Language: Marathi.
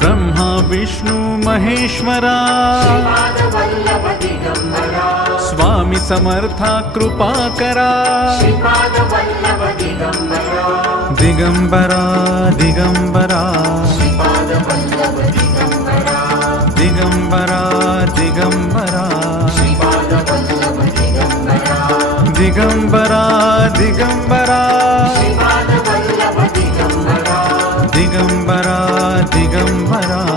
ब्रह्मा विष्णु महेश्वरा स्वामी समर्था कृपा करा दिगंबरा दिगंबरा दिगंबरा दिगंबरा दिगंबरा दिगंबरा दिगंबरा दिगंबरा